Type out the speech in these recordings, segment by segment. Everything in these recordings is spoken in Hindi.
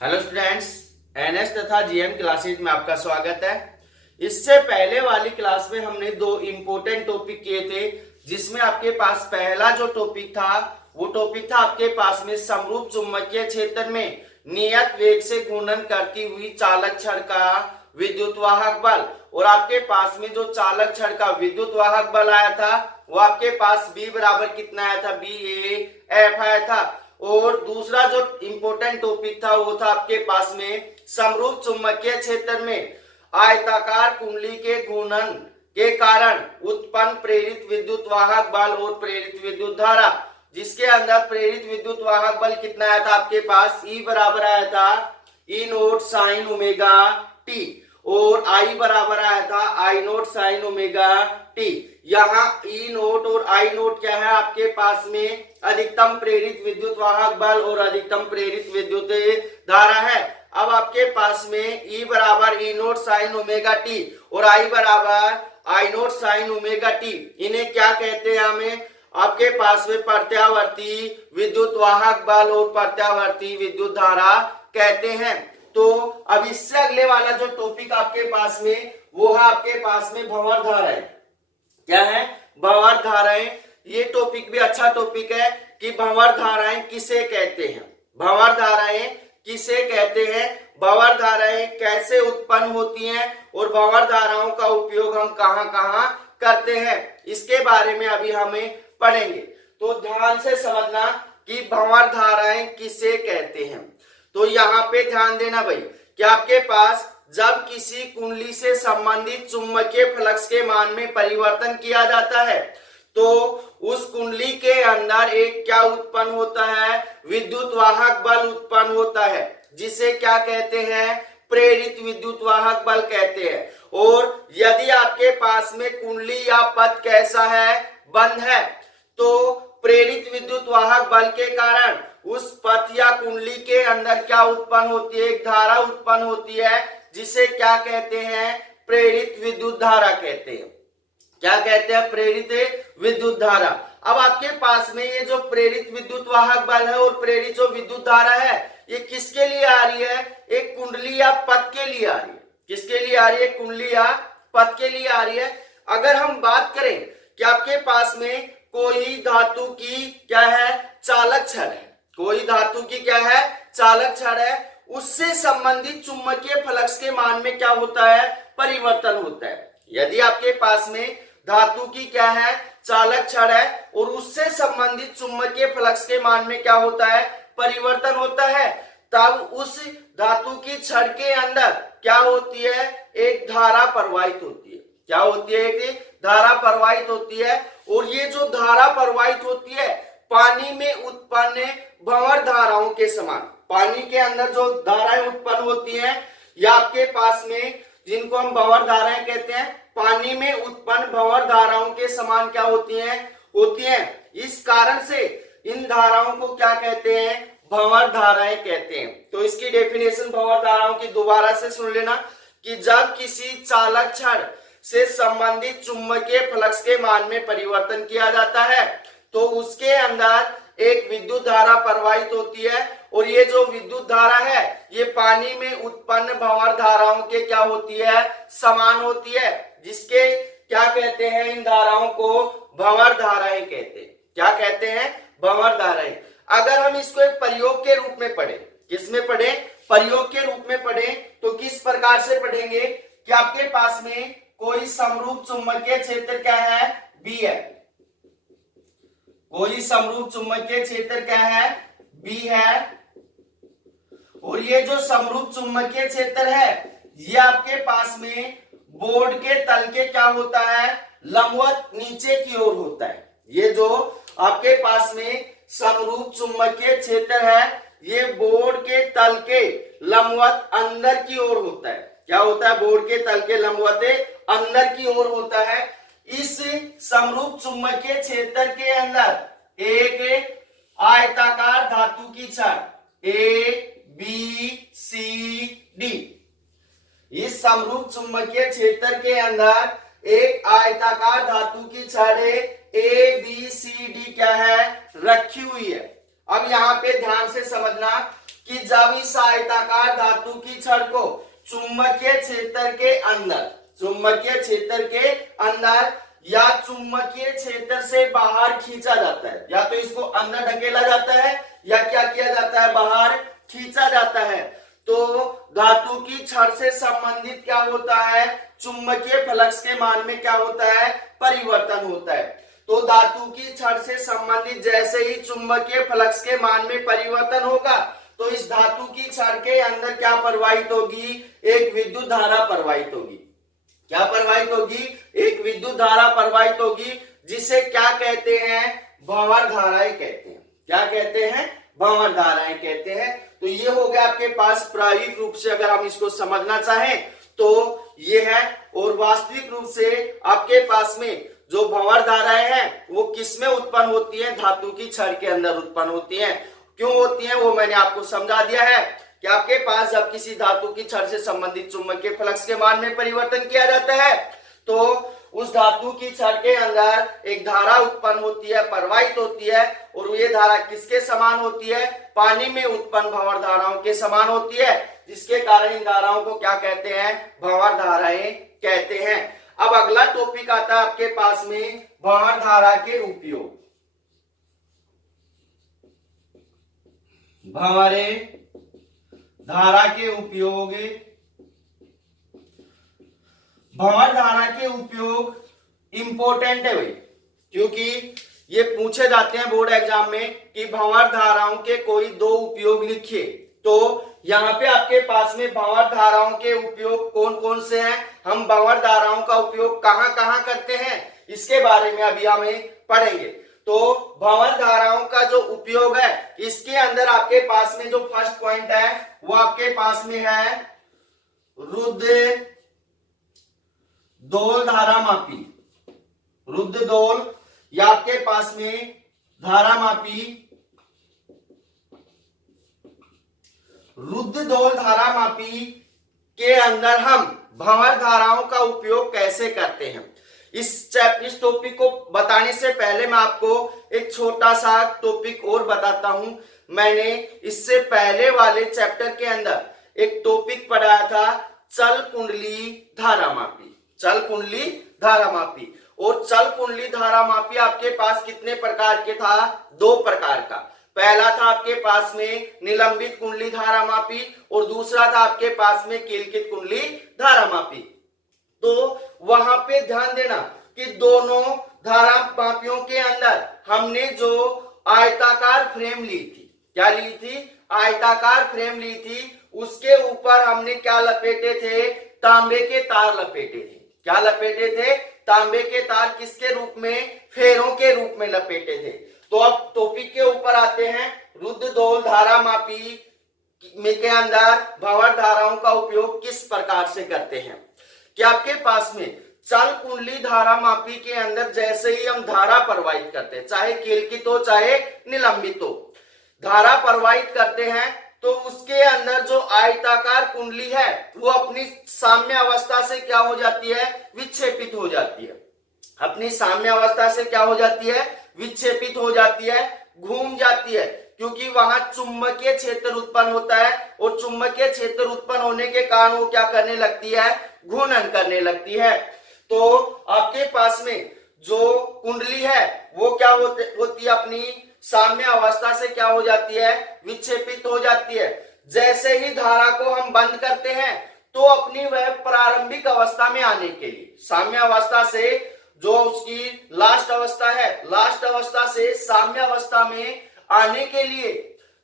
हेलो स्टूडेंट्स, एनएस तथा जीएम क्लासेज में आपका स्वागत है। इससे पहले वाली क्लास में हमने दो इम्पोर्टेंट टॉपिक किए थे, जिसमें आपके पास पहला जो टॉपिक था वो टॉपिक था आपके पास में समरूप चुंबकीय क्षेत्र में नियत वेग से घूर्णन करती हुई चालक छड़ का विद्युत वाहक बल। और आपके पास में जो चालक छड़ का विद्युत वाहक बल आया था वो आपके पास B बराबर कितना आया था, BAF आया था। और दूसरा जो इंपॉर्टेंट टॉपिक था वो था आपके पास में समरूप चुंबकीय क्षेत्र में आयताकार कुंडली के घूर्णन के कारण उत्पन्न प्रेरित विद्युत वाहक बल और प्रेरित विद्युत धारा, जिसके अंदर प्रेरित विद्युत वाहक बल कितना आया था आपके पास, E बराबर आया था E note sine omega T और I बराबर आया था I note sine omega T. यहाँ E नोट और I नोट क्या है आपके पास में, अधिकतम प्रेरित विद्युत वाहक बल और अधिकतम प्रेरित विद्युत धारा है। अब आपके पास में E बराबर E note sine omega T और I बराबर I note sine omega T, इन्हें क्या कहते हैं, हमें आपके पास में प्रत्यावर्ती विद्युत वाहक बल और प्रत्यावर्ती विद्युत धारा कहते हैं। तो अब इससे अगले वाला जो टॉपिक आपके पास में वो है आपके पास में भंवर धाराएं। क्या है, भंवर धाराएं। ये टॉपिक भी अच्छा टॉपिक है कि भंवर धाराएं किसे कहते हैं, भंवर धाराएं किसे कहते हैं, भंवर धाराएं कैसे उत्पन्न होती हैं और भंवर धाराओं का उपयोग हम कहां कहां करते हैं, इसके बारे में अभी हमें पढ़ेंगे। तो ध्यान से समझना कि भंवर धाराएं किसे कहते हैं। तो यहाँ पे ध्यान देना भाई कि आपके पास जब किसी कुंडली से संबंधित चुंबकीय फ्लक्स के मान में परिवर्तन किया जाता है तो उस कुंडली के अंदर एक क्या उत्पन्न होता है, विद्युत वाहक बल उत्पन्न होता है, जिसे क्या कहते हैं, प्रेरित विद्युत वाहक बल कहते हैं। और यदि आपके पास में कुंडली या पथ कैसा है, बंद है, तो प्रेरित विद्युत वाहक बल के कारण उस पथ या कुंडली के अंदर क्या उत्पन्न होती है, एक धारा उत्पन्न होती है, जिसे क्या कहते हैं, प्रेरित विद्युत धारा कहते हैं। क्या कहते हैं, प्रेरित विद्युत धारा। अब आपके पास में ये जो प्रेरित विद्युत वाहक बल है और प्रेरित जो विद्युत धारा है ये किसके लिए आ रही है, एक कुंडली या पथ के लिए आ रही है। किसके लिए आ रही है, कुंडली या पथ के लिए आ रही है। अगर हम बात करें कि आपके पास में कोई धातु की क्या है, चालक छड़ है, कोई धातु की क्या है, चालक छड़ है, उससे संबंधित चुंबकीय फ्लक्स के मान में क्या होता है, परिवर्तन होता है। यदि आपके पास में धातु की क्या है, चालक छड़ है और उससे संबंधित चुंबकीय फ्लक्स के मान में क्या होता है, परिवर्तन होता है, तब उस धातु की छड़ के अंदर क्या होती है, एक धारा प्रवाहित होती है। क्या होती है, एक धारा प्रवाहित होती है। और ये जो धारा प्रवाहित होती है पानी में उत्पन्न भंवर धाराओं के समान, पानी के अंदर जो धाराएं उत्पन्न होती हैं या आपके पास में जिनको हम भंवर धाराएं कहते हैं, पानी में उत्पन्न भंवर धाराओं के समान क्या होती हैं। इस कारण से इन धाराओं को क्या कहते हैं, भंवर धाराएं कहते हैं। तो इसकी डेफिनेशन भंवर धाराओं की दोबारा से सुन लेना कि जब किसी चालक छड़ से संबंधित चुंबकीय फ्लक्स के मान में परिवर्तन किया जाता है तो उसके अंदर एक विद्युत धारा प्रवाहित होती है और ये जो विद्युत धारा है ये पानी में उत्पन्न भंवर धाराओं के क्या होती है, समान होती है, जिसके क्या कहते हैं, इन धाराओं को भंवर धाराएं कहते हैं। क्या कहते हैं, भंवर धाराएं। अगर हम इसको एक प्रयोग के रूप में पढ़ें, किसमें पढ़ें, प्रयोग के रूप में पढ़ें, तो किस प्रकार से पढ़ेंगे कि आपके पास में कोई समरूप चुंबकीय क्षेत्र क्या है, B है, कोई समरूप चुंबकीय क्षेत्र क्या है, B है। और ये जो समरूप चुंबकीय क्षेत्र है ये आपके पास में बोर्ड के तल के क्या होता है, लंबवत नीचे की ओर होता है। ये जो आपके पास में समरूप चुंबकीय क्षेत्र है ये बोर्ड के तल के लंबवत अंदर की ओर होता है। क्या होता है, बोर्ड के तल के लंबवत अंदर की ओर होता है। इस समरूप चुंबकीय क्षेत्र के अंदर एक आयताकार धातु की छड़ ABCD, इस समरूप चुंबकीय क्षेत्र के अंदर एक आयताकार धातु की छड़ ABCD क्या है, रखी हुई है। अब यहाँ पे ध्यान से समझना कि जब इस आयताकार धातु की छड़ को चुंबकीय क्षेत्र के अंदर, चुंबकीय क्षेत्र के अंदर या चुंबकीय क्षेत्र से बाहर खींचा जाता है, या तो इसको अंदर ढकेला जाता है या क्या किया जाता है, बाहर खींचा जाता है, तो धातु की छड़ से संबंधित क्या होता है, चुंबकीय फ्लक्स के मान में क्या होता है, परिवर्तन होता है। तो धातु की छड़ से संबंधित जैसे ही चुंबकीय फ्लक्स के मान में परिवर्तन होगा तो इस धातु की छड़ के अंदर क्या प्रवाहित होगी, एक विद्युत धारा प्रवाहित होगी। क्या प्रवाहित होगी, एक विद्युत धारा प्रवाहित होगी, जिसे क्या कहते हैं, भंवर धाराएं कहते हैं। क्या कहते हैं, भंवर धाराएं कहते हैं। तो ये हो गया आपके पास प्रायोगिक रूप से अगर हम इसको समझना चाहें तो ये है। और वास्तविक रूप से आपके पास में जो भंवर धाराएं हैं वो किसमें उत्पन्न होती है, धातु की छड़ के अंदर उत्पन्न होती है। क्यों होती है वो मैंने आपको समझा दिया है कि आपके पास जब किसी धातु की छड़ से संबंधित चुंबकीय फ्लक्स के मान में परिवर्तन किया जाता है तो उस धातु की छड़ के अंदर एक धारा उत्पन्न होती है, प्रवाहित होती है, और ये धारा किसके समान होती है, पानी में उत्पन्न भंवर धाराओं के समान होती है, जिसके कारण इन धाराओं को क्या कहते हैं, भंवर धाराएं कहते हैं। अब अगला टॉपिक आता है आपके पास में भंवर धारा के उपयोग। भंवर धारा के उपयोग, भंवर धारा के उपयोग इंपॉर्टेंट है भाई, क्योंकि ये पूछे जाते हैं बोर्ड एग्जाम में कि भंवर धाराओं के कोई दो उपयोग लिखिए। तो यहाँ पे आपके पास में भंवर धाराओं के उपयोग कौन कौन से हैं, हम भंवर धाराओं का उपयोग कहाँ कहाँ करते हैं, इसके बारे में अभी हमें पढ़ेंगे। तो भंवर धाराओं का जो उपयोग है, इसके अंदर आपके पास में जो फर्स्ट पॉइंट है वो आपके पास में है रुद्ध दोल धारामापी। रुद्ध दोल या आपके पास में धारामापी, रुद्ध दोल धारामापी के अंदर हम भंवर धाराओं का उपयोग कैसे करते हैं। इस टॉपिक को बताने से पहले मैं आपको एक छोटा सा टॉपिक और बताता हूं। मैंने इससे पहले वाले चैप्टर के अंदर एक टॉपिक पढ़ाया था चल कुंडली धारामापी। चल कुंडली धारामापी, और चल कुंडली धारामापी आपके पास कितने प्रकार के था, दो प्रकार का। पहला था आपके पास में निलंबित कुंडली धारामापी और दूसरा था आपके पास में कीलकित कुंडली धारामापी। तो वहां पे ध्यान देना कि दोनों धारामापियों के अंदर हमने जो आयताकार फ्रेम ली थी, क्या ली थी, आयताकार फ्रेम ली थी, उसके ऊपर हमने क्या लपेटे थे, तांबे के तार लपेटे थे। क्या लपेटे थे, तांबे के तार, किसके रूप में, फेरों के रूप में लपेटे थे। तो अब टॉपिक के ऊपर आते हैं, रुद्ध दोल धारामापी में के अंदर भंवर धाराओं का उपयोग किस प्रकार से करते हैं। कि आपके पास में चल कुंडली धारामापी के अंदर जैसे ही हम धारा प्रवाहित करते हैं, चाहे कीलकित हो चाहे निलंबित हो, धारा प्रवाहित करते हैं तो उसके अंदर जो आयताकार कुंडली है वो अपनी साम्य अवस्था से क्या हो जाती है, विक्षेपित हो जाती है। अपनी साम्य अवस्था से क्या हो जाती है, विक्षेपित हो जाती है, घूम जाती है, क्योंकि वहां चुंबकीय क्षेत्र उत्पन्न होता है और चुंबकीय क्षेत्र उत्पन्न होने के कारण वो क्या करने लगती है, घूर्णन करने लगती है। तो आपके पास में जो कुंडली है वो क्या होती है, अपनी साम्य अवस्था से क्या हो जाती है, विक्षेपित हो जाती है। जैसे ही धारा को हम बंद करते हैं तो अपनी वह प्रारंभिक अवस्था में आने के लिए, साम्य अवस्था से जो उसकी लास्ट अवस्था है, लास्ट अवस्था से साम्य अवस्था में आने के लिए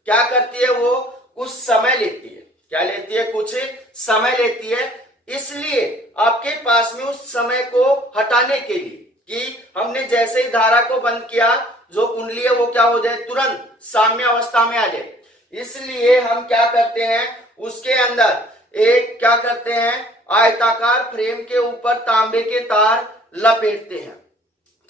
क्या करती है, वो कुछ समय लेती है। क्या लेती है, कुछ समय लेती है। इसलिए आपके पास में उस समय को हटाने के लिए कि हमने जैसे ही धारा को बंद किया, जो कुंडली है वो क्या हो जाए, तुरंत साम्य अवस्था में आ जाए, इसलिए हम क्या करते हैं, उसके अंदर एक क्या करते हैं, आयताकार फ्रेम के ऊपर तांबे के तार लपेटते हैं।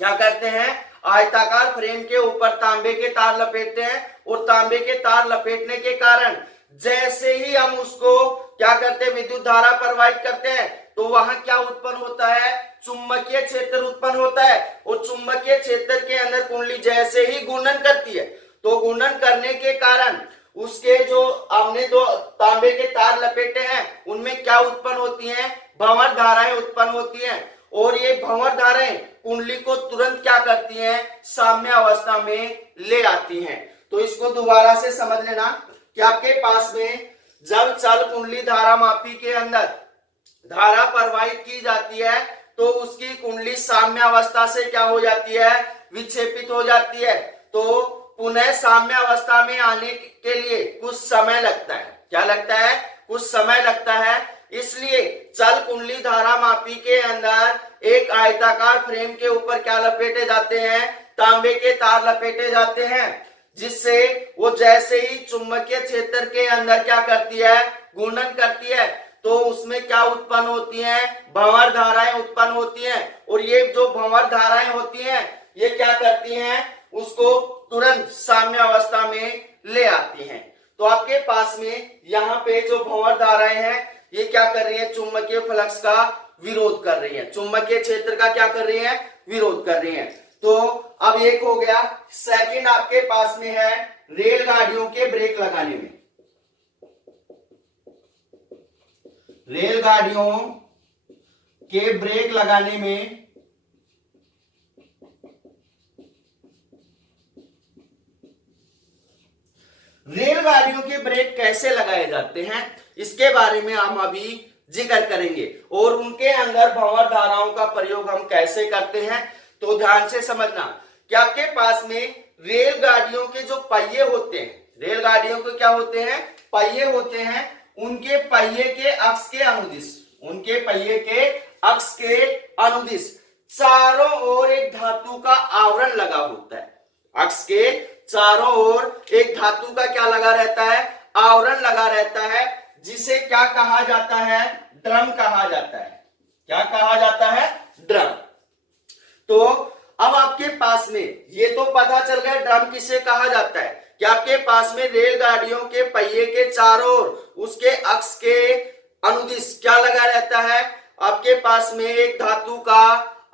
क्या करते हैं, आयताकार फ्रेम के ऊपर तांबे के तार लपेटते हैं, और तांबे के तार लपेटने के कारण जैसे ही हम उसको क्या करते हैं, विद्युत धारा प्रवाहित करते हैं, तो वहां क्या उत्पन्न होता है, चुंबकीय क्षेत्र उत्पन्न होता है। और चुंबकीय क्षेत्र के अंदर कुंडली जैसे ही घूर्णन करती है, तो घूर्णन करने के कारण उसके जो हमने दो तांबे के तार लपेटे हैं उनमें क्या उत्पन्न होती हैं, भंवर धाराएं उत्पन्न होती हैं। और ये भंवर धाराएं कुंडली को तुरंत क्या करती हैं, साम्य अवस्था में ले आती हैं। तो इसको दोबारा से समझ लेना कि आपके पास में जब चल कुंडली धारा मापी के अंदर धारा प्रवाहित की जाती है तो उसकी कुंडली साम्य अवस्था से क्या हो जाती है, विक्षेपित हो जाती है। तो पुनः साम्य अवस्था में आने के लिए कुछ समय लगता है। क्या लगता है, कुछ समय लगता है। इसलिए चल कुंडली धारा मापी के अंदर एक आयताकार फ्रेम के ऊपर क्या लपेटे जाते हैं, तांबे के तार लपेटे जाते हैं, जिससे वो जैसे ही चुंबकीय क्षेत्र के अंदर क्या करती है, घूर्णन करती है, तो उसमें क्या उत्पन्न होती हैं, भंवर धाराएं उत्पन्न होती हैं। और ये जो भंवर धाराएं होती हैं ये क्या करती हैं, उसको तुरंत साम्य अवस्था में ले आती हैं। तो आपके पास में यहाँ पे जो भंवर धाराएं हैं ये क्या कर रही है, चुंबकीय फ्लक्स का विरोध कर रही है, चुंबकीय क्षेत्र का क्या कर रही है, विरोध कर रही है। तो अब एक हो गया। सेकंड आपके पास में है रेलगाड़ियों के ब्रेक लगाने में। रेलगाड़ियों के ब्रेक लगाने में रेलगाड़ियों के ब्रेक कैसे लगाए जाते हैं इसके बारे में हम अभी जिक्र करेंगे और उनके अंदर भंवर धाराओं का प्रयोग हम कैसे करते हैं। तो ध्यान से समझना कि आपके पास में रेलगाड़ियों के जो पहिए होते हैं, रेलगाड़ियों के क्या होते हैं, पहिए होते हैं, उनके पहिए के अक्ष के अनुदिश, उनके पहिए के अक्ष के अनुदिश चारों ओर एक धातु का आवरण लगा होता है। अक्ष के चारों ओर एक धातु का क्या लगा रहता है, आवरण लगा रहता है, जिसे क्या कहा जाता है, ड्रम कहा जाता है। क्या कहा जाता है, ड्रम। तो अब आपके पास में ये तो पता चल गया ड्रम किसे कहा जाता है कि आपके पास में रेलगाड़ियों के पहिए के चारों ओर उसके अक्ष के अनुदिश क्या लगा रहता है, आपके पास में एक धातु का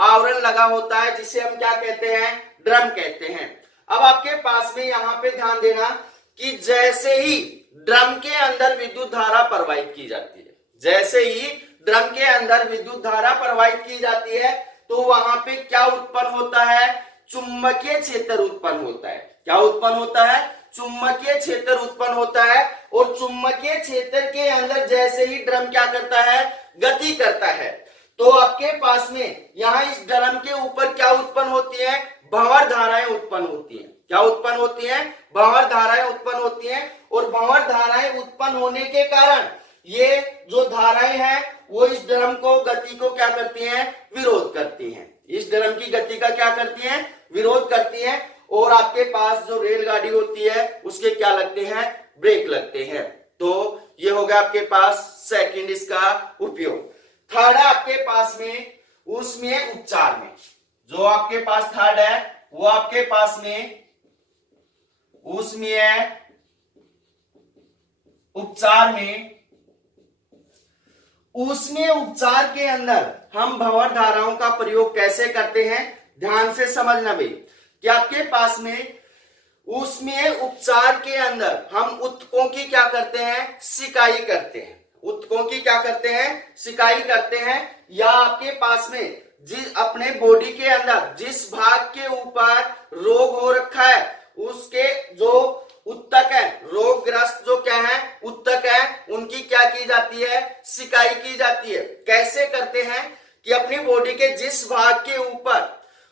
आवरण लगा होता है, जिसे हम क्या कहते हैं, ड्रम कहते हैं। अब आपके पास में यहां पे ध्यान देना कि जैसे ही ड्रम के अंदर विद्युत धारा प्रवाहित की जाती है, जैसे ही ड्रम के अंदर विद्युत धारा प्रवाहित की जाती है तो वहां पे क्या उत्पन्न होता है, चुंबकीय क्षेत्र उत्पन्न होता है। क्या उत्पन्न होता है, चुंबकीय क्षेत्र उत्पन्न होता है। और चुंबकीय क्षेत्र के अंदर जैसे ही ड्रम क्या करता है, गति करता है, तो आपके पास में यहां इस ड्रम के ऊपर क्या उत्पन्न होती है, भंवर धाराएं उत्पन्न होती हैं। क्या उत्पन्न होती हैं, भंवर धाराएं उत्पन्न होती हैं। और भंवर धाराएं उत्पन्न होने के कारण ये जो धाराएं हैं वो इस ड्रम को गति को क्या करती हैं, विरोध करती हैं। इस ड्रम की गति का क्या करती हैं, विरोध करती हैं। और आपके पास जो रेलगाड़ी होती है उसके क्या लगते हैं, ब्रेक लगते हैं। तो ये हो गया आपके पास सेकंड इसका उपयोग। थर्ड है आपके पास में ऊष्मीय उपचार में, जो आपके पास थर्ड है वो आपके पास में ऊष्मीय उपचार में। ऊष्मीय उपचार के अंदर हम भंवर धाराओं का प्रयोग कैसे करते हैं, ध्यान से समझना भाई कि आपके पास में ऊष्मीय उपचार के अंदर हम उत्तकों की क्या करते हैं, सिकाई करते हैं। उत्तकों की क्या करते हैं, सिकाई करते हैं। या आपके पास में जिस अपने बॉडी के अंदर जिस भाग के ऊपर रोग हो रखा है उसके जो उत्तक है, रोगग्रस्त जो क्या है, उत्तक है, उनकी क्या की जाती है, सिकाई की जाती है। कैसे करते हैं कि अपनी बॉडी के जिस भाग के ऊपर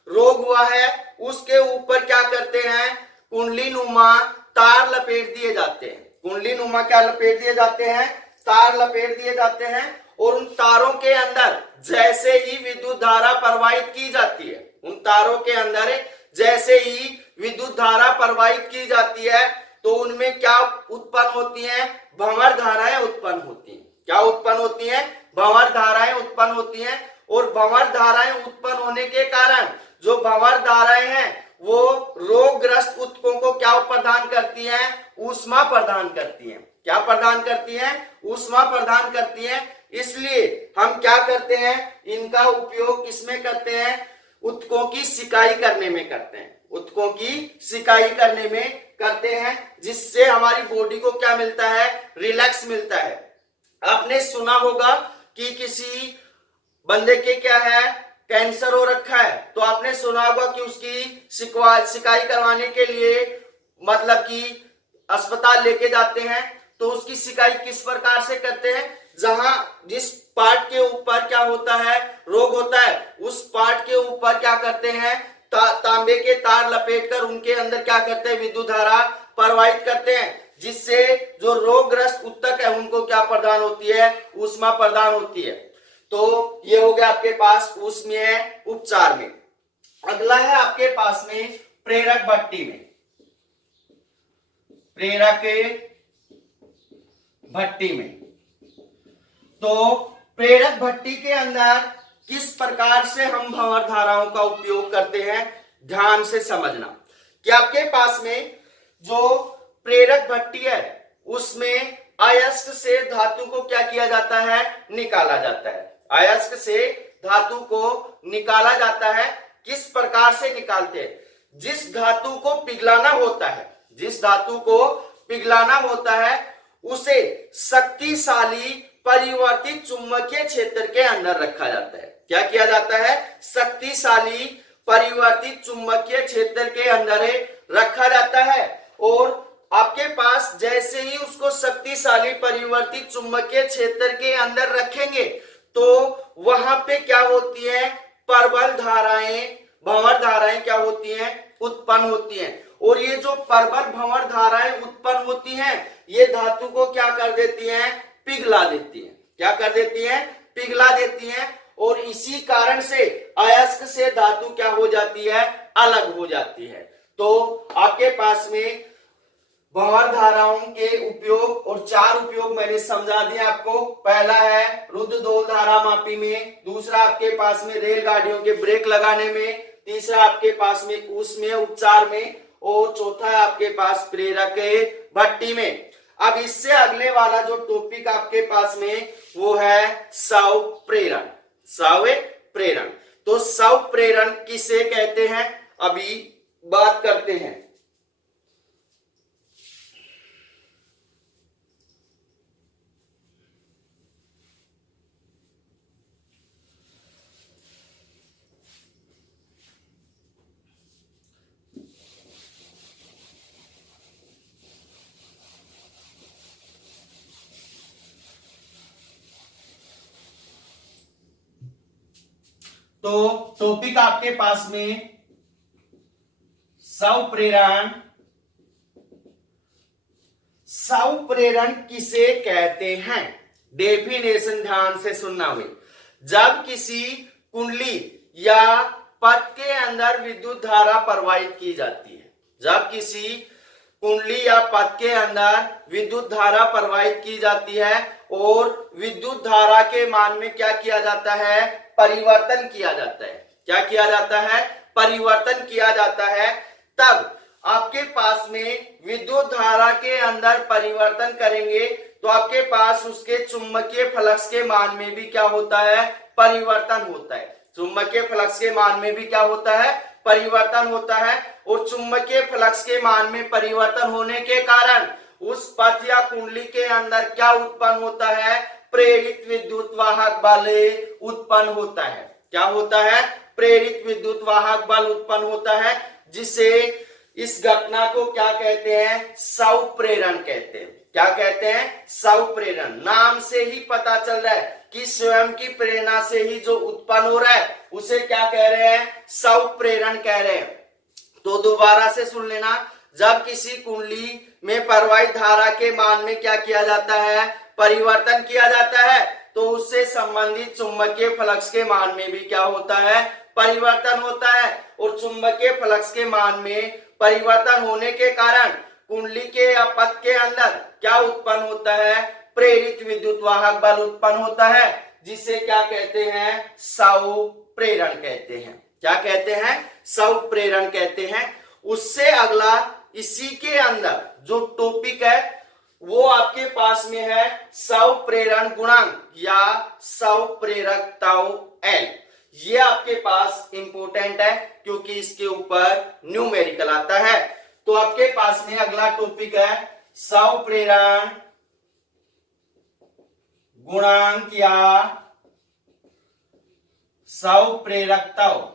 रोग हुआ है उसके ऊपर क्या करते हैं, कुंडली नुमा तार लपेट दिए जाते हैं। कुंडली नुमा क्या लपेट दिए जाते हैं, तार लपेट दिए जाते हैं। और उन तारों के अंदर जैसे ही विद्युत धारा प्रवाहित की जाती है, उन तारों के अंदर जैसे ही विद्युत धारा प्रवाहित की जाती है तो उनमें क्या उत्पन्न होती हैं, भंवर धाराएं उत्पन्न होती हैं। क्या उत्पन्न होती हैं, भंवर धाराएं उत्पन्न होती हैं। और भंवर धाराएं उत्पन्न होने के कारण जो भंवर धाराएं हैं वो रोगग्रस्त उत्तकों को क्या प्रदान करती हैं, ऊष्मा प्रदान करती हैं। क्या प्रदान करती हैं, ऊष्मा प्रदान करती हैं। इसलिए हम क्या करते हैं, इनका उपयोग किसमें करते हैं, उत्तकों की सिकाई करने में करते हैं। ऊतकों की सिकाई करने में करते हैं, जिससे हमारी बॉडी को क्या मिलता है, रिलैक्स मिलता है। आपने सुना होगा कि किसी बंदे के क्या है, कैंसर हो रखा है, तो आपने सुना होगा कि उसकी सिकाई करवाने के लिए मतलब कि अस्पताल लेके जाते हैं। तो उसकी सिकाई किस प्रकार से करते हैं, जहां जिस पार्ट के ऊपर क्या होता है, रोग होता है, उस पार्ट के ऊपर क्या करते हैं, तांबे के तार लपेटकर उनके अंदर क्या करते हैं, विद्युत धारा प्रवाहित करते हैं, जिससे जो रोगग्रस्त ऊतक है उनको क्या प्रदान होती है, ऊष्मा प्रदान होती है। तो ये हो गया आपके पास ऊष्मीय उपचार में। अगला है आपके पास में प्रेरक भट्टी में। प्रेरक भट्टी में, तो प्रेरक भट्टी के अंदर किस प्रकार से हम भंवर धाराओं का उपयोग करते हैं, ध्यान से समझना कि आपके पास में जो प्रेरक भट्टी है उसमें अयस्क से धातु को क्या किया जाता है, निकाला जाता है। अयस्क से धातु को निकाला जाता है। किस प्रकार से निकालते हैं, जिस धातु को पिघलाना होता है, जिस धातु को पिघलाना होता है उसे शक्तिशाली परिवर्तित चुंबकीय क्षेत्र के अंदर रखा जाता है। क्या किया जाता है, शक्तिशाली परिवर्तित चुंबकीय क्षेत्र के अंदर रखा जाता है। और आपके पास जैसे ही उसको शक्तिशाली परिवर्तित चुंबकीय क्षेत्र के अंदर रखेंगे तो वहां पे क्या होती है, प्रबल धाराएं, भंवर धाराएं क्या होती हैं, उत्पन्न होती हैं। और ये जो प्रबल भंवर धाराएं उत्पन्न होती हैं ये धातु को क्या कर देती हैं, पिघला देती हैं। क्या कर देती हैं, पिघला देती हैं। और इसी कारण से अयस्क से धातु क्या हो जाती है, अलग हो जाती है। तो आपके पास में भंवर धाराओं के उपयोग और 4 उपयोग मैंने समझा दिए आपको। पहला है रुद्ध दोल धारा मापी में, दूसरा आपके पास में रेलगाड़ियों के ब्रेक लगाने में, तीसरा आपके पास में ऊष्मीय उपचार में, और चौथा है आपके पास प्रेरक भट्टी में। अब इससे अगले वाला जो टॉपिक आपके पास में वो है स्व प्रेरण। स्व प्रेरण, तो स्व प्रेरण किसे कहते हैं अभी बात करते हैं। तो टॉपिक आपके पास में स्व प्रेरण। स्व प्रेरण किसे कहते हैं, डेफिनेशन ध्यान से सुनना हुई। जब किसी कुंडली या पथ के अंदर विद्युत धारा प्रवाहित की जाती है, जब किसी कुंडली या पथ के अंदर विद्युत धारा प्रवाहित की जाती है और विद्युत धारा के मान में क्या किया जाता है, परिवर्तन किया जाता है। क्या किया जाता है, परिवर्तन किया जाता है। तब आपके पास में विद्युत धारा के अंदर परिवर्तन करेंगे तो आपके पास उसके चुंबकीय फ्लक्स के मान में भी क्या होता है, परिवर्तन होता है। चुंबकीय फ्लक्स के मान में भी क्या होता है, परिवर्तन होता है। और चुंबकीय फ्लक्स के मान में परिवर्तन होने के कारण उस पथ या कुंडली के अंदर क्या उत्पन्न होता है, प्रेरित विद्युत वाहक बल उत्पन्न होता है। क्या होता है, प्रेरित विद्युत वाहक बल उत्पन्न होता है, जिसे इस घटना को क्या कहते हैं, स्व प्रेरण कहते हैं। क्या कहते हैं, स्व प्रेरण। नाम से ही पता चल रहा है कि स्वयं की प्रेरणा से ही जो उत्पन्न हो रहा है उसे क्या कह रहे हैं, स्व प्रेरण कह रहे हैं। तो दोबारा से सुन लेना, जब किसी कुंडली में प्रवाहित धारा के मान में क्या किया जाता है, परिवर्तन किया जाता है, तो उससे संबंधित चुंबकीय फ्लक्स के मान में भी क्या होता है, परिवर्तन होता है। और चुंबकीय फ्लक्स के मान में परिवर्तन होने के कारण कुंडली के या पथ के अंदर क्या उत्पन्न होता है, प्रेरित विद्युत वाहक बल उत्पन्न होता है, जिसे क्या कहते हैं, स्व प्रेरण कहते हैं। क्या कहते हैं, स्व प्रेरण कहते हैं। उससे अगला इसी के अंदर जो टॉपिक है वो आपके पास में है स्व प्रेरण गुणांक या स्व प्रेरक ताऊ एल। ये आपके पास इंपॉर्टेंट है क्योंकि इसके ऊपर न्यूमेरिकल आता है। तो आपके पास में अगला टॉपिक है स्वप्रेरण गुणांक या स्वप्रेरकत्व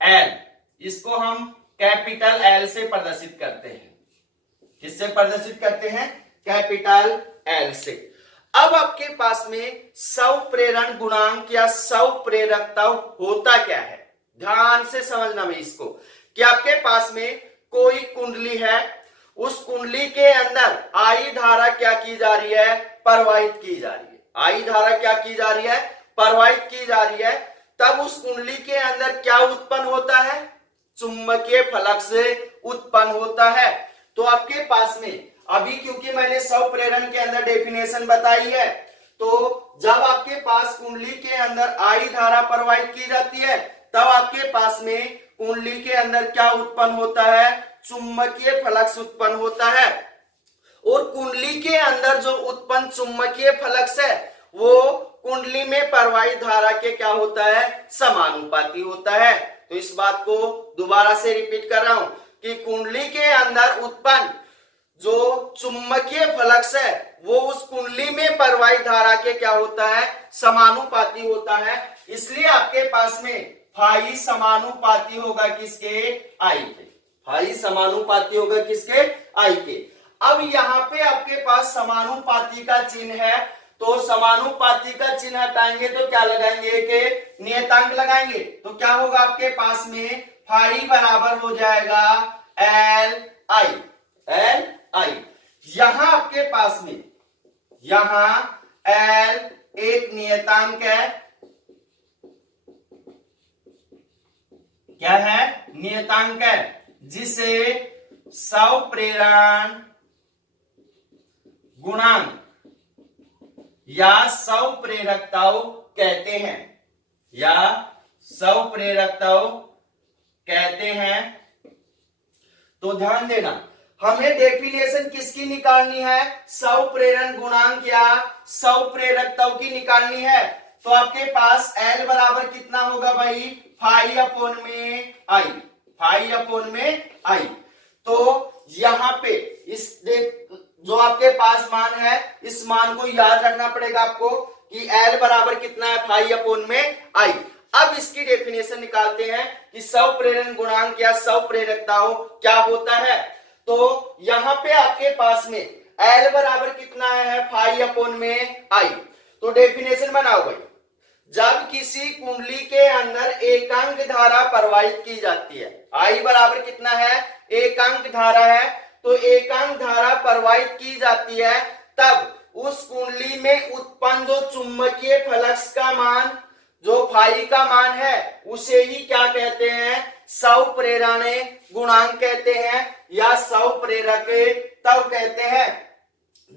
एल, इसको हम कैपिटल एल से प्रदर्शित करते हैं। किससे प्रदर्शित करते हैं? कैपिटल एल से। अब आपके पास में स्वप्रेरण गुणांक या स्वप्रेरकत्व होता क्या है, ध्यान से समझना में इसको, कि आपके पास में कोई कुंडली है, उस कुंडली के अंदर आई धारा क्या की जा रही है? प्रवाहित की जा रही है। आई धारा क्या की जा रही है? प्रवाहित की जा रही है। तब उस कुंडली के अंदर क्या उत्पन्न होता है? चुंबकीय फलक से उत्पन्न होता है। तो आपके पास में अभी क्योंकि मैंने स्वप्रेरण के अंदर डेफिनेशन बताई है, तो जब आपके पास कुंडली के अंदर आई धारा प्रवाहित की जाती है तब आपके पास में कुंडली के अंदर क्या उत्पन्न होता है? चुंबकीय फ्लक्स उत्पन्न होता है। और कुंडली के अंदर जो उत्पन्न चुंबकीय फ्लक्स है वो कुंडली में प्रवाहित धारा के क्या होता है? समानुपाती होता है। तो इस बात को दोबारा से रिपीट कर रहा हूं कि कुंडली के अंदर उत्पन्न जो चुंबकीय फ्लक्स है वो उस कुंडली में प्रवाहित धारा के क्या होता है? समानुपाती होता है। इसलिए आपके पास में फाई समानुपाती होगा किसके? आई के। फाई समानुपाती होगा किसके? आई के। अब यहाँ पे आपके पास समानुपाती का चिन्ह है, तो समानुपाती का चिन्ह हटाएंगे तो क्या लगाएंगे? कि नियतांक लगाएंगे। तो क्या होगा आपके पास में? फाई बराबर हो जाएगा एल आई। एल आई, यहां आपके पास में यहां एल एक नियतांक है। क्या है? नियतांक है, जिसे स्वप्रेरण गुणांक या स्वप्रेरकत्व कहते हैं, या स्वप्रेरकत्व कहते हैं। तो ध्यान देना, हमें डेफिनेशन किसकी निकालनी है? स्वप्रेरण गुणांक या स्वप्रेरकत्व की निकालनी है। तो आपके पास L बराबर कितना होगा भाई? फाई अपॉन में आई। फाई अपॉन में आई। तो यहां पे इस जो आपके पास मान है, इस मान को याद रखना पड़ेगा आपको कि L बराबर कितना है? फाई अपॉन में आई। अब इसकी डेफिनेशन निकालते हैं कि स्वप्रेरण गुणांक या स्वप्रेरकत्व क्या होता है। तो यहां पे आपके पास में L बराबर कितना है? फाई अपॉन में आई। तो डेफिनेशन बनाओ भाई, जब किसी कुंडली के अंदर एकांक धारा प्रवाहित की जाती है, आई बराबर कितना है? एकांक धारा है। तो एकांक धारा प्रवाहित की जाती है, तब उस कुंडली में उत्पन्न जो चुंबकीय फ्लक्स का मान, जो फाई का मान है, उसे ही क्या कहते हैं? स्वप्रेरण गुणांक कहते हैं या स्वप्रेरकत्व कहते हैं।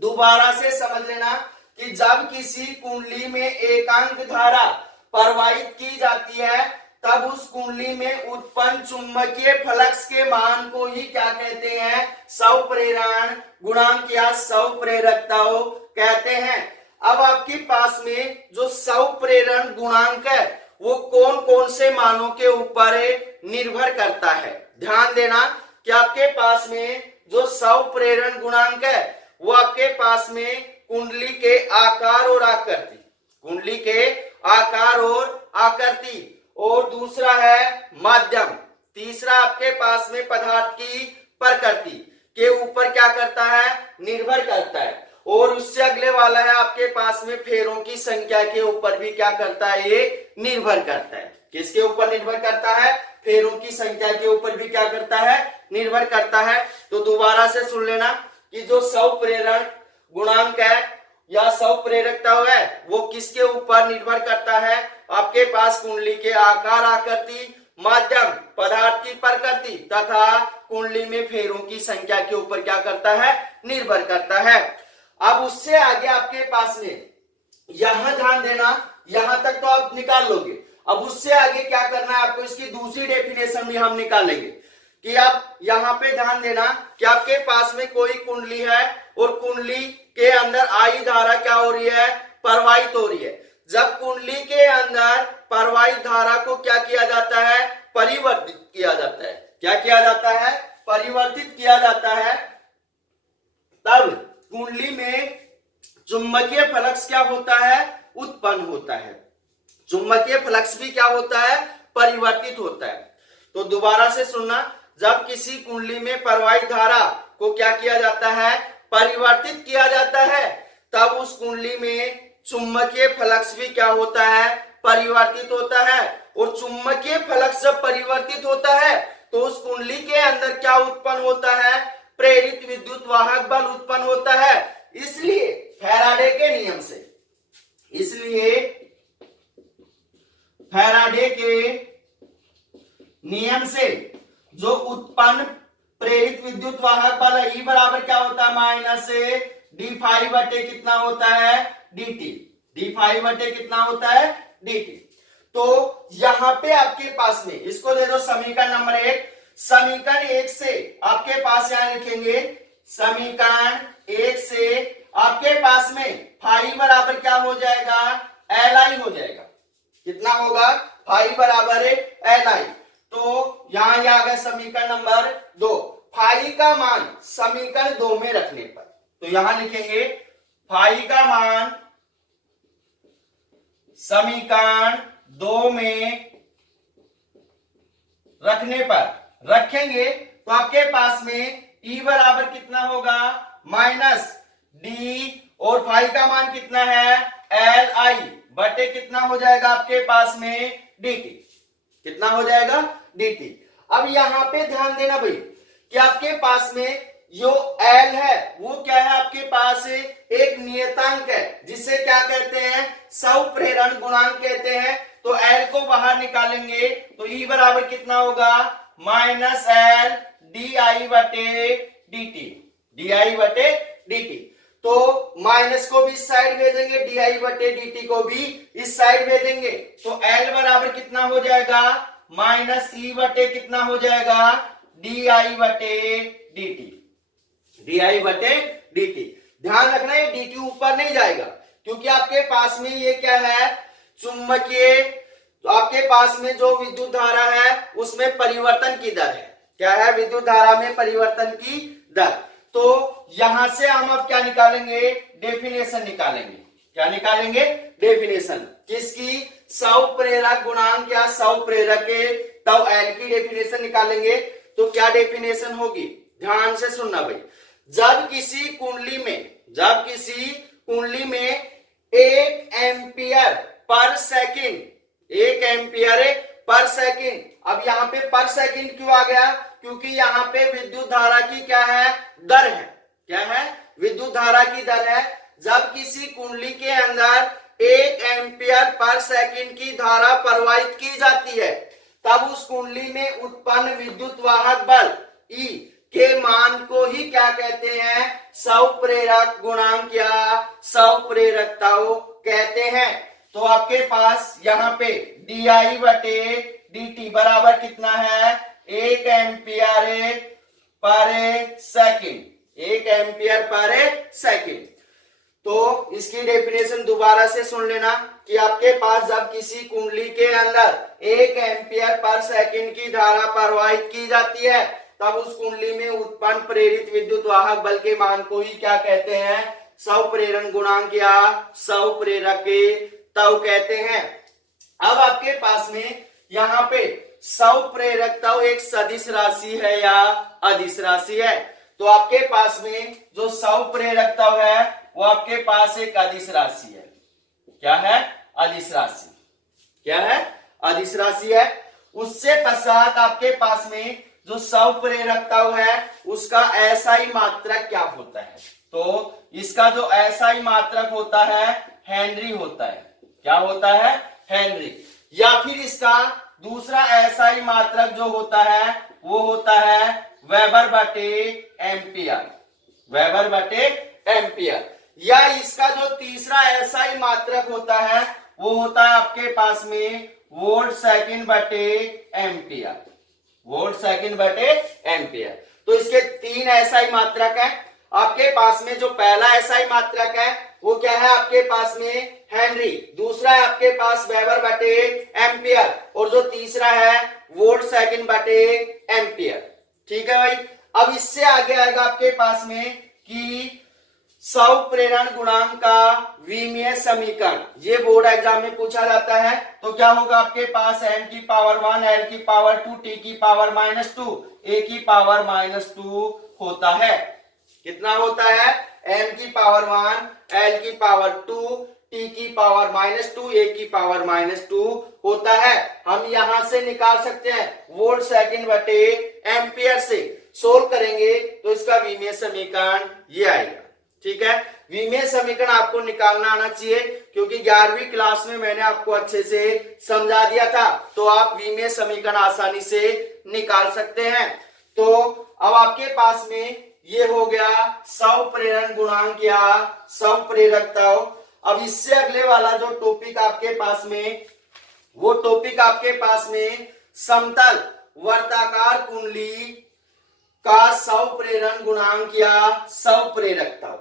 दोबारा से समझ लेना कि जब किसी कुंडली में एकांक धारा प्रवाहित की जाती है तब उस कुंडली में उत्पन्न चुंबकीय फ्लक्स के मान को ही क्या कहते हैं? स्वप्रेरण गुणांक या स्वप्रेरकत्व कहते हैं। अब आपके पास में जो स्वप्रेरण गुणांक है वो कौन कौन से मानों के ऊपर निर्भर करता है? ध्यान देना कि आपके पास में जो स्वप्रेरण गुणांक है वो आपके पास में कुंडली के आकार और आकृति, कुंडली के आकार और आकृति, और दूसरा है माध्यम, तीसरा आपके पास में पदार्थ की प्रकृति के ऊपर क्या करता है? निर्भर करता है। और उससे अगले वाला है आपके पास में फेरों की संख्या के ऊपर भी क्या करता है? ये निर्भर करता है। किसके ऊपर निर्भर करता है? फेरों की संख्या के ऊपर भी क्या करता है? निर्भर करता है। तो दोबारा से सुन लेना कि जो स्वप्रेरण गुणांक है या स्वप्रेरकत्व है वो किसके ऊपर निर्भर करता है? आपके पास कुंडली के आकार आकृति, माध्यम, पदार्थ की प्रकृति तथा कुंडली में फेरों की संख्या के ऊपर क्या करता है? निर्भर करता है। अब उससे आगे आपके पास में यहां ध्यान देना, यहां तक तो आप निकाल लोगे। अब उससे आगे क्या करना है आपको? इसकी दूसरी डेफिनेशन भी हम निकालेंगे कि आप यहां पे ध्यान देना कि आपके पास में कोई कुंडली है और कुंडली के अंदर आई धारा क्या हो रही है? प्रवाहित हो रही है। जब कुंडली के अंदर प्रवाहित धारा को क्या किया जाता है, परिवर्तित किया जाता है। क्या किया जाता है, परिवर्तित किया जाता है। तब कुंडली में चुंबकीय फ्लक्स क्या होता है, उत्पन्न होता है। चुंबकीय फ्लक्स भी क्या होता है, परिवर्तित होता है। तो दोबारा से सुनना, जब किसी कुंडली में प्रवाहित धारा को क्या किया जाता है, परिवर्तित किया जाता है, तब उस कुंडली में चुंबकीय फ्लक्स भी क्या होता है, परिवर्तित होता है। और चुंबकीय फ्लक्स जब परिवर्तित होता है तो उस कुंडली के अंदर क्या उत्पन्न होता है, प्रेरित विद्युत वाहक बल उत्पन्न होता है। इसलिए फैराडे के नियम से, इसलिए फैराडे के नियम से जो उत्पन्न प्रेरित विद्युत वाहक बल है, E बराबर क्या होता है, माइनस डी फाइव बटे कितना होता है, dt। डी फाइव बटे कितना होता है, dt। तो यहां पे आपके पास में इसको दे दो समीकरण नंबर 1। समीकरण 1 से आपके पास यहां लिखेंगे, समीकरण 1 से आपके पास में फाई बराबर क्या हो जाएगा, Li हो जाएगा। कितना होगा, फाई बराबर Li। तो यहां आ गया समीकरण नंबर 2। फाई का मान समीकरण 2 में रखने पर, तो यहां लिखेंगे फाई का मान समीकरण 2 में रखने पर रखेंगे तो आपके पास में E बराबर कितना होगा, माइनस डी, और फाई का मान कितना है, Li बटे कितना हो जाएगा आपके पास में dt। कितना हो जाएगा, dt। अब यहां पे ध्यान देना भाई कि आपके पास में जो L है वो क्या है, आपके पास एक नियतांक है जिसे क्या कहते हैं, स्वप्रेरण गुणांक कहते हैं। तो L को बाहर निकालेंगे तो E बराबर कितना होगा, माइनस L डी बटे dt। तो माइनस को भी इस साइड भेजेंगे, डी बटे dt को भी इस साइड भेजेंगे। तो L बराबर कितना हो जाएगा, माइनस E बटे कितना हो जाएगा, डी बटे dt। ध्यान रखना है dt ऊपर नहीं जाएगा, क्योंकि आपके पास में ये क्या है, चुंबकीय, तो आपके पास में जो विद्युत धारा है उसमें परिवर्तन की दर है। क्या है, विद्युत धारा में परिवर्तन की दर। तो यहां से हम अब क्या निकालेंगे, डेफिनेशन निकालेंगे। क्या निकालेंगे, डेफिनेशन किसकी, स्वप्रेरक गुणांक या स्वप्रेरक के, तब L की डेफिनेशन निकालेंगे। तो क्या डेफिनेशन होगी, ध्यान से सुनना भाई। जब किसी कुंडली में 1 ampere per second, 1 ampere per second. अब यहाँ पे पर सेकंड क्यों आ गया, क्योंकि यहाँ पे विद्युत धारा की क्या है, दर है। क्या है, विद्युत धारा की दर है। जब किसी कुंडली के अंदर 1 एम्पियर पर सेकंड की धारा प्रवाहित की जाती है, तब उस कुंडली में उत्पन्न विद्युत वाहक बल E के मान को ही क्या कहते हैं, स्वप्रेरक गुणांक या स्वप्रेरकता कहते हैं। तो आपके पास यहाँ पे डी बटे dt बराबर कितना है, 1 ampere per second, 1 ampere per second. तो इसकी डेफिनेशन दोबारा से सुन लेना कि आपके पास जब किसी कुंडली के अंदर 1 एम्पियर पर सेकंड की धारा प्रवाहित की जाती है, तब उस कुंडली में उत्पन्न प्रेरित विद्युत वाहक बल के मान को ही क्या कहते हैं, स्वप्रेरण गुणांक या स्वप्रेरक तव कहते हैं। अब आपके पास में यहाँ पे स्वप्रेरकता एक सदिश राशि है या अदिश राशि है। तो आपके पास में जो स्वप्रेरकता है वो आपके पास एक अदिश राशि है। क्या है, अदिश राशि। क्या है, अदिश राशि है। उससे पश्चात आपके पास में जो स्वप्रेरकता है उसका एसआई मात्रक क्या होता है, तो इसका जो एसआई मात्रक होता है हेनरी होता है। क्या होता है, हेनरी। या फिर इसका दूसरा एसआई मात्रक जो होता है वो होता है वेबर बटे एम्पियर, वेबर बटे एम्पियर। या इसका जो तीसरा एसआई मात्रक होता है वो होता है आपके पास में वोल्ट सेकंड बटे एम्पियर, वोल्ट सेकंड बटे एम्पियर। तो इसके 3 एसआई मात्रक है। आपके पास में जो पहला एसआई मात्रक है वो क्या है आपके पास में हेनरी, दूसरा है आपके पास वेबर बटे एम्पियर, और जो तीसरा है वोल्ट सेकंड बटे एम्पियर। ठीक है भाई। अब इससे आगे आएगा आपके पास में कि स्वप्रेरण गुणांक का विमीय समीकरण, ये बोर्ड एग्जाम में पूछा जाता है। तो क्या होगा आपके पास n की पावर 1 l की पावर 2 t की पावर -2 a की पावर -2 होता है। कितना होता है? n की पावर 1 l की पावर 2 t की पावर -2 a की पावर -2 होता है। हम यहां से निकाल सकते हैं वोल्ट सेकंड बटे एम्पियर से। सोल्व करेंगे तो इसका विमीय समीकरण ये आएगा। ठीक है। विमीय समीकरण आपको निकालना आना चाहिए, क्योंकि 11वीं क्लास में मैंने आपको अच्छे से समझा दिया था, तो आप विमीय समीकरण आसानी से निकाल सकते हैं। तो अब आपके पास में ये हो गया स्वप्रेरण गुणांक या स्वप्रेरकता। अब इससे अगले वाला जो टॉपिक आपके पास में, वो टॉपिक आपके पास में समतल वर्ताकार कुंडली का स्वप्रेरण गुणांक या स्वप्रेरकता।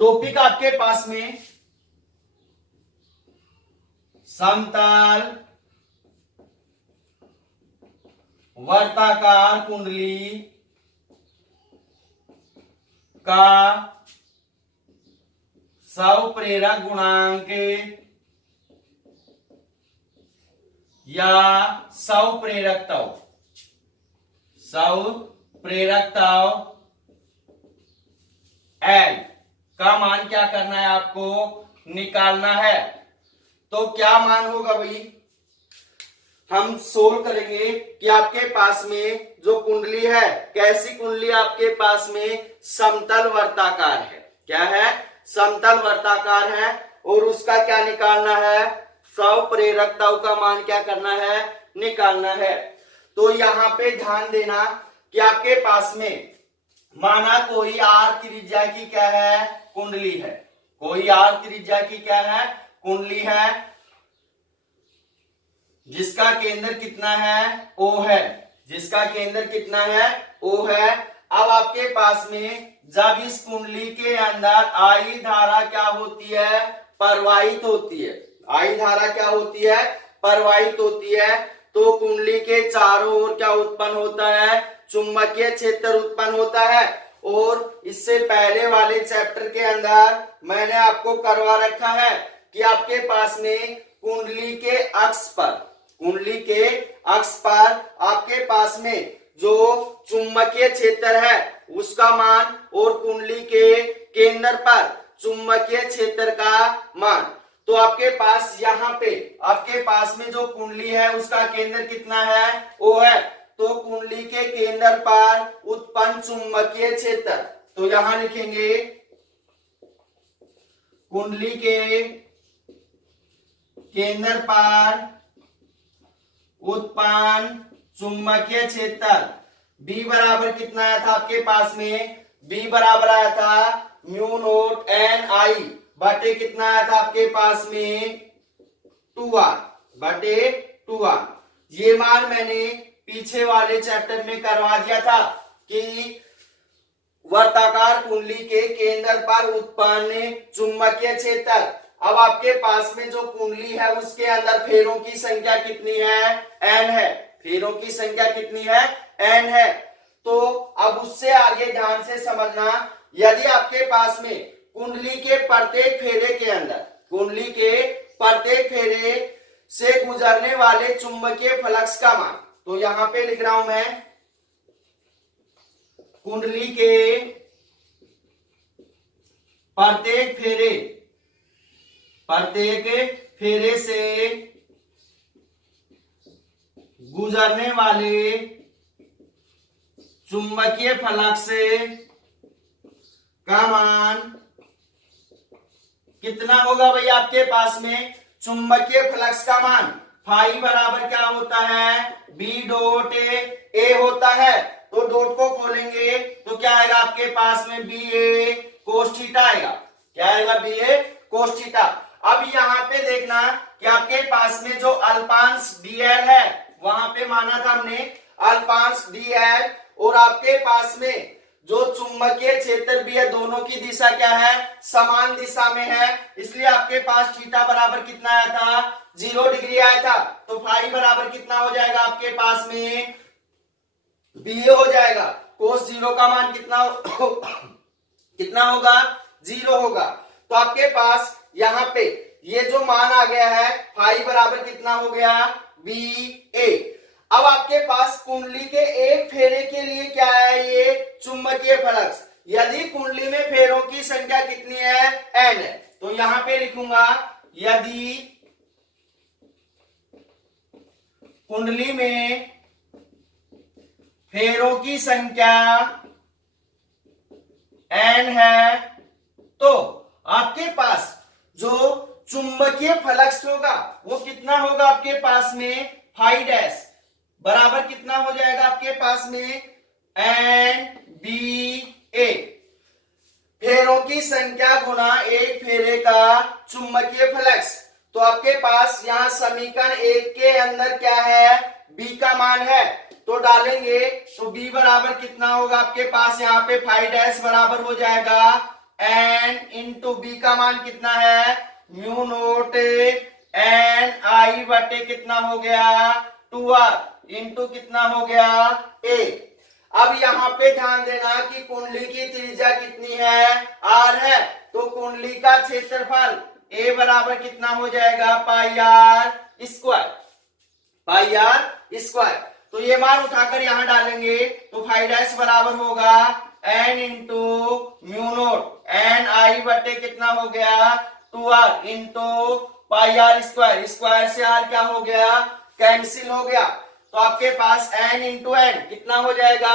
टॉपिक आपके पास में समतल वर्ताकार कुंडली का स्वप्रेरक गुणांक या स्वप्रेरकता एल का मान क्या करना है, आपको निकालना है। तो क्या मान होगा भाई, हम सोल्व करेंगे कि आपके पास में जो कुंडली है, कैसी कुंडली आपके पास में समतल वर्ताकार है। क्या है? समतल वर्ताकार है, और उसका क्या निकालना है, स्वप्रेरकता का मान क्या करना है, निकालना है। तो यहां पे ध्यान देना कि आपके पास में माना कोई आर त्रिज्या की क्या है, कुंडली है। कोई आर त्रिज्या की क्या है, कुंडली है, जिसका केंद्र कितना है, ओ है। जिसका केंद्र कितना है, ओ है। अब आपके पास में जब इस कुंडली के अंदर आई धारा क्या होती है, प्रवाहित होती है। आई धारा क्या होती है, प्रवाहित होती है। तो कुंडली के चारों ओर क्या उत्पन्न होता है, चुंबकीय क्षेत्र उत्पन्न होता है। और इससे पहले वाले चैप्टर के अंदर मैंने आपको करवा रखा है कि आपके पास में कुंडली के अक्ष पर आपके पास में जो चुंबकीय क्षेत्र है उसका मान, और कुंडली के केंद्र पर चुंबकीय क्षेत्र का मान। तो आपके पास यहाँ पे आपके पास में जो कुंडली है उसका केंद्र कितना है, ओ है। तो कुंडली के केंद्र पर उत्पन्न चुंबकीय क्षेत्र, तो यहां लिखेंगे कुंडली के केंद्र पर उत्पन्न चुंबकीय क्षेत्र B बराबर कितना आया था आपके पास में, B बराबर आया था म्यू नोट एन आई बटे कितना आया था आपके पास में 2r बटे 2r। ये मान मैंने पीछे वाले चैप्टर में करवा दिया था कि वर्ताकार कुंडली के केंद्र पर उत्पन्न चुंबकीय क्षेत्र। अब आपके पास में जो कुंडली है उसके अंदर फेरों की संख्या कितनी है, n है। फेरों की संख्या कितनी है, n है। तो अब उससे आगे ध्यान से समझना, यदि आपके पास में कुंडली के प्रत्येक फेरे के अंदर, कुंडली के प्रत्येक फेरे से गुजरने वाले चुंबकीय फ्लक्स का मान, तो यहां पे लिख रहा हूं मैं, कुंडली के प्रत्येक फेरे से गुजरने वाले चुंबकीय फ्लक्स का मान कितना होगा भाई, आपके पास में चुंबकीय फ्लक्स का मान फाई बराबर क्या होता है, बी डॉट ए होता है। तो डॉट को खोलेंगे आपके पास में बी ए कोस थीटा आएगा। क्या आएगा? बी ए कोस थीटा। अब यहाँ पे देखना कि आपके पास में जो अल्पांश dl है वहां पे माना था हमने अल्पांश dl, और आपके पास में जो चुंबकीय क्षेत्र भी है दोनों की दिशा क्या है? समान दिशा में है, इसलिए आपके पास थीटा बराबर कितना आया था? 0 डिग्री आया था। तो फाई बराबर कितना हो जाएगा आपके पास में? बी ए हो जाएगा। कोस 0 का मान कितना कितना होगा? 0 होगा। तो आपके पास यहाँ पे ये जो मान आ गया है फाई बराबर कितना हो गया? बी ए। अब आपके पास कुंडली के एक फेरे के लिए क्या है? ये चुंबकीय फ्लक्स। यदि कुंडली में फेरों की संख्या कितनी है? n है। तो यहां पे लिखूंगा यदि कुंडली में फेरों की संख्या n है तो आपके पास जो चुंबकीय फ्लक्स होगा वो कितना होगा आपके पास में? फाई डैश बराबर कितना हो जाएगा आपके पास में? एन बी ए। फेरों की संख्या गुना एक फेरे का चुंबकीय फ्लक्स। तो आपके पास यहाँ समीकरण 1 के अंदर क्या है? बी का मान है, तो डालेंगे तो बी बराबर कितना होगा आपके पास? यहाँ पे फाई डैश बराबर हो जाएगा एन इंटू बी का मान कितना है? म्यू नोट एन आई बटे कितना हो गया? 2r इंटू कितना हो गया? a। अब यहाँ पे ध्यान देना कि कुंडली की त्रिज्या कितनी है? r है। तो कुंडली का क्षेत्रफल a बराबर कितना हो जाएगा? Pi r square. Pi r square. तो ये मान उठाकर यहाँ डालेंगे तो फाई डैश बराबर होगा n into mu note N I बटे कितना हो गया? 2r into pi r square. Square से r क्या हो गया? कैंसिल हो गया। तो आपके पास n इंटू एन कितना हो जाएगा?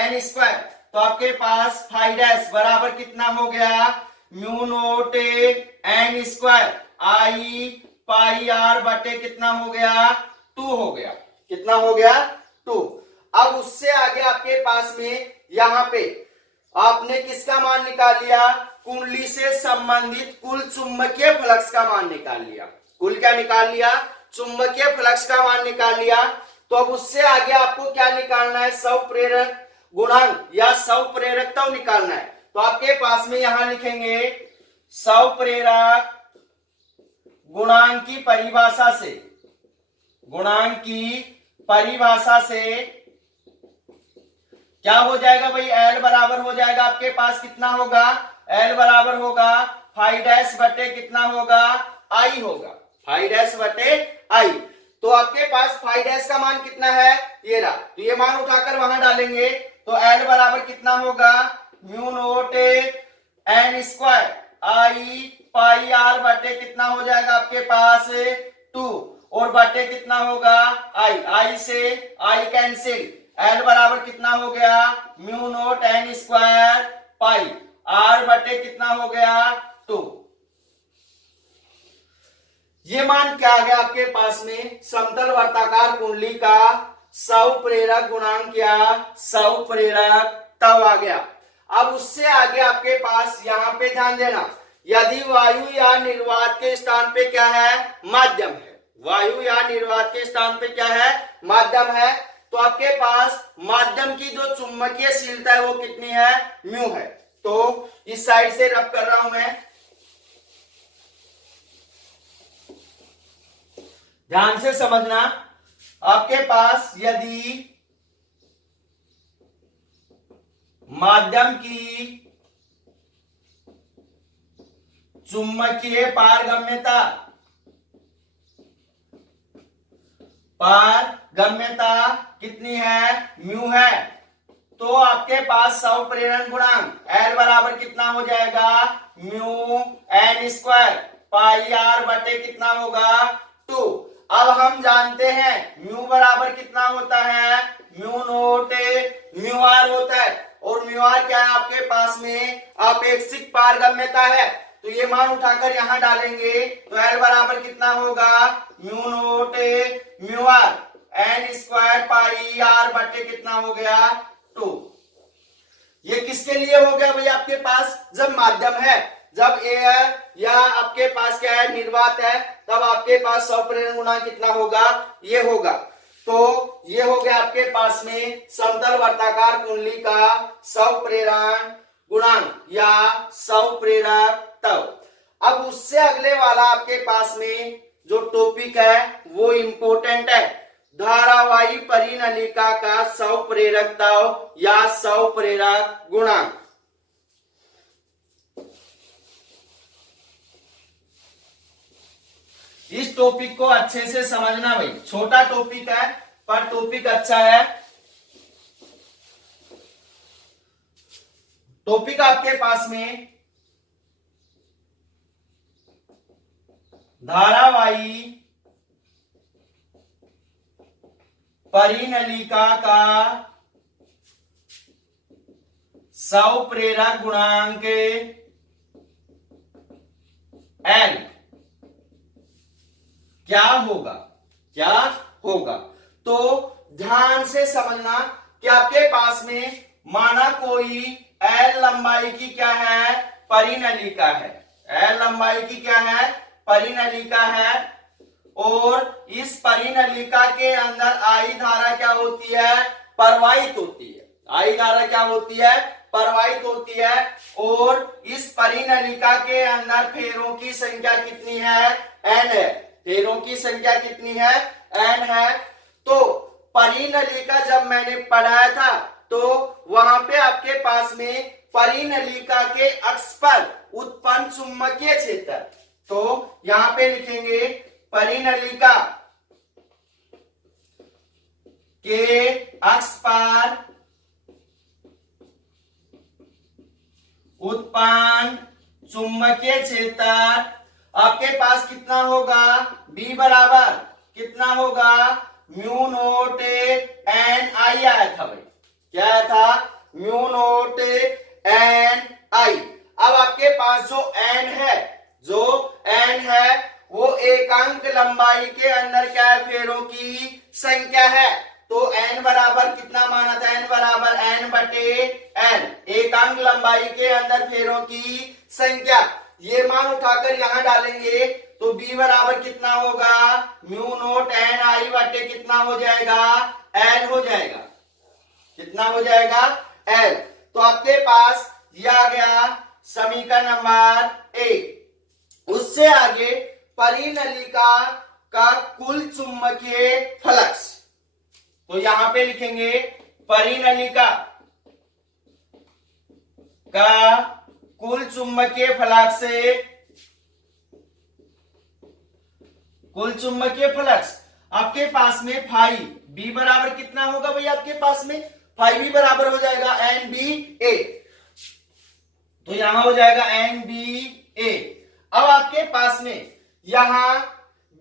n square. तो आपके पास फाई डैश बराबर कितना हो गया? Mu note n square I pi r बटे कितना हो गया? 2 हो गया। कितना हो गया? 2। अब उससे आगे आपके पास में यहाँ पे आपने किसका मान निकाल लिया? कुंडली से संबंधित कुल चुंबकीय फ्लक्स का मान निकाल लिया। कुल क्या निकाल लिया? चुंबकीय फ्लक्स का मान निकाल लिया। तो अब उससे आगे आपको क्या निकालना है? स्वप्रेरक गुणांक या स्वप्रेरकता निकालना है। तो आपके पास में यहां लिखेंगे स्वप्रेरक गुणांक की परिभाषा से, गुणांक की परिभाषा से क्या हो जाएगा भाई? L बराबर हो जाएगा आपके पास कितना होगा? L बराबर होगा फाई डैश बटे कितना होगा? I होगा। फाई डैश बटे I। तो आपके पास फाई डैश का मान कितना है? ये रहा। तो ये मान उठाकर वहां डालेंगे तो L बराबर कितना होगा? Mu note n square I pi r बटे कितना हो जाएगा आपके पास? 2 और बटे कितना होगा? आई से आई कैंसिल। L बराबर कितना हो गया? Mu note n square pi r बटे कितना हो गया? 2। ये मान क्या आ गया आपके पास में? समतल वर्ताकार कुंडली का स्वप्रेरक गुणांक या स्वप्रेरक तब आ गया। अब उससे आगे आपके पास यहाँ पे ध्यान देना, यदि वायु या निर्वात के स्थान पे क्या है? माध्यम है। वायु या निर्वात के स्थान पे क्या है? माध्यम है। तो आपके पास माध्यम की जो चुंबकीयशीलता है वो कितनी है? म्यू है। तो इस साइड से रब कर रहा हूं मैं, ध्यान से समझना। आपके पास यदि माध्यम की चुंबकीय पारगम्यता कितनी है? म्यू है। तो आपके पास स्वप्रेरण गुणांक L बराबर कितना हो जाएगा? Mu n square pi r बटे कितना होगा? 2। अब हम जानते हैं म्यू बराबर कितना होता है? म्यू नोट म्यू आर होता है। और म्यू आर क्या है आपके पास में? अपेक्षिक पारगम्यता है। तो ये मान उठाकर यहां डालेंगे तो L बराबर कितना होगा? Mu naught mu are N square pi r बटे कितना हो गया? 2। ये किसके लिए हो गया भाई आपके पास, जब माध्यम है, जब एयर या आपके पास क्या है, निर्वात है, तब आपके पास स्वप्रेरण गुणांक कितना होगा, ये होगा। तो ये हो गया आपके पास में समतल वर्ताकार कुंडली का स्वप्रेरण गुणांक या स्वप्रेरकत्व। अब उससे अगले वाला आपके पास में जो टॉपिक है वो इंपॉर्टेंट है, धारावाही परिनलिका का स्वप्रेरकत्व या स्वप्रेरक गुणांक। इस टॉपिक को अच्छे से समझना भाई, छोटा टॉपिक है पर टॉपिक अच्छा है। टॉपिक आपके पास में धारावाही परिनलिका का स्वप्रेरक गुणांक L क्या होगा, क्या होगा। तो ध्यान से समझना कि आपके पास में माना कोई L लंबाई की क्या है, परिनलिका है, L लंबाई की क्या है, परिनलिका है, और इस परिनलिका के अंदर आई धारा क्या होती है, प्रवाहित होती है। आई धारा क्या होती है, प्रवाहित होती है। और इस परिनलिका के अंदर फेरों की संख्या कितनी है, n है। फेरों की संख्या कितनी है, n है। तो परिनलिका जब मैंने पढ़ाया था तो वहां पे आपके पास में परिनलिका के अक्ष पर उत्पन्न चुंबकीय क्षेत्र, तो यहां पे लिखेंगे परिनलिका के अक्ष पर उत्पन्न चुंबकीय क्षेत्र आपके पास कितना होगा, B बराबर कितना होगा, म्यू नोट एन आई आया था भाई, क्या आया था, म्यू नोट एन आई। अब आपके पास जो n है, जो n है वो एकांक लंबाई के अंदर क्या है, फेरों की संख्या है। तो n बराबर कितना माना था, n बराबर n बटे n, एकांक लंबाई के अंदर फेरों की संख्या। ये मान उठाकर यहां डालेंगे तो b बराबर कितना होगा, म्यू नोट एन आई बटे कितना हो जाएगा, l हो जाएगा। कितना हो जाएगा, l। तो आपके पास ये आ गया समीकरण नंबर 1। उससे आगे परिनलिका का कुल चुंबकीय फ्लक्स, तो यहां पे लिखेंगे परिनलिका का कुल चुंबकीय फ्लक्स, कुल चुंबकीय फ्लक्स आपके पास में फाई बी बराबर कितना होगा भाई, आपके पास में फाई बी बराबर हो जाएगा एन बी ए। तो यहां हो जाएगा एन बी ए। अब आपके पास में यहां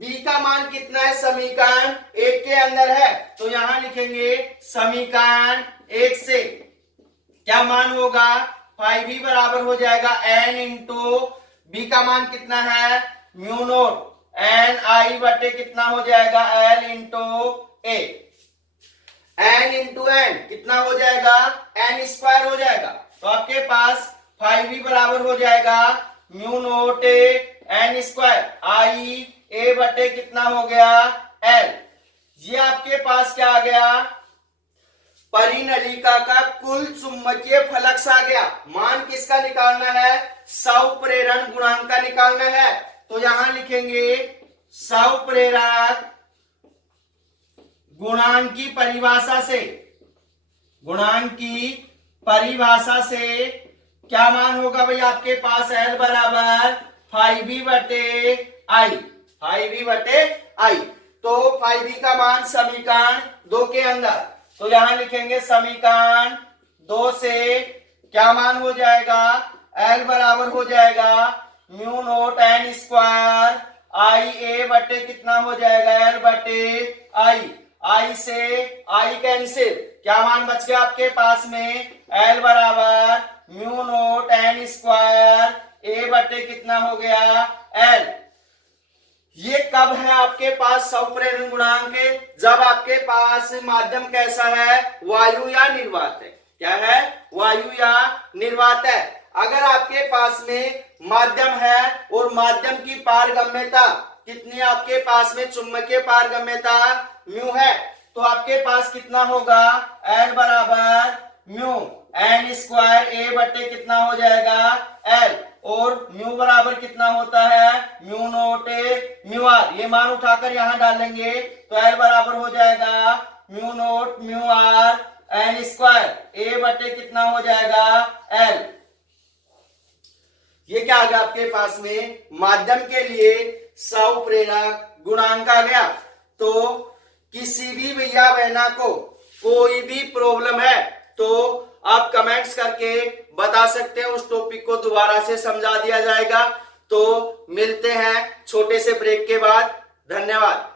b का मान कितना है, समीकरण 1 के अंदर है, तो यहां लिखेंगे समीकरण 1 से क्या मान होगा, फाई बी बराबर हो जाएगा n इंटू बी का मान कितना है, म्यू नोट एन आई बटे कितना हो जाएगा, l इंटू ए। n इंटू एन कितना हो जाएगा, n स्क्वायर हो जाएगा। तो आपके पास फाई बी बराबर हो जाएगा म्यू नोट एन स्क्वायर आई ए बटे कितना हो गया, l। ये आपके पास क्या आ गया, परिनलिका का कुल चुंबकीय फ्लक्स आ गया। मान किसका निकालना है, स्वप्रेरण गुणांक का निकालना है। तो यहां लिखेंगे स्वप्रेरक गुणांक की परिभाषा से, गुणांक की परिभाषा से क्या मान होगा भाई आपके पास, L बराबर फाई बी बटे आई, फाई बी बटे आई। तो फाई बी का मान समीकरण 2 के अंदर, तो यहां लिखेंगे समीकरण 2 से क्या मान हो जाएगा, L बराबर हो जाएगा म्यू नोट एन स्क्वायर आई ए बटे कितना हो जाएगा, L बटे आई। आई से आई कैंसिल, क्या मान बच गया आपके पास में, L बराबर mu naught n square A बटे कितना हो गया, L। ये कब है आपके पास स्वप्रेरण गुणांक, जब आपके पास माध्यम कैसा है, वायु या निर्वात है। क्या है, वायु वायु या निर्वात है। अगर आपके पास में माध्यम है और माध्यम की पारगम्यता कितनी, आपके पास में चुंबकीय पारगम्यता म्यू है, तो आपके पास कितना होगा, L बराबर म्यू एन स्क्वायर ए बटे कितना हो जाएगा L, और म्यू बराबर कितना होता है, mu naught A mu r. ये मान उठाकर यहां डालेंगे तो L बराबर हो जाएगा mu naught mu are N square A बटे कितना हो जाएगा L। ये क्या आ गया आपके पास में, माध्यम के लिए स्वप्रेरक गुणांक आ गया। तो किसी भी भैया बहना को कोई भी प्रॉब्लम है तो आप कमेंट्स करके बता सकते हैं, उस टॉपिक को दोबारा से समझा दिया जाएगा। तो मिलते हैं छोटे से ब्रेक के बाद। धन्यवाद।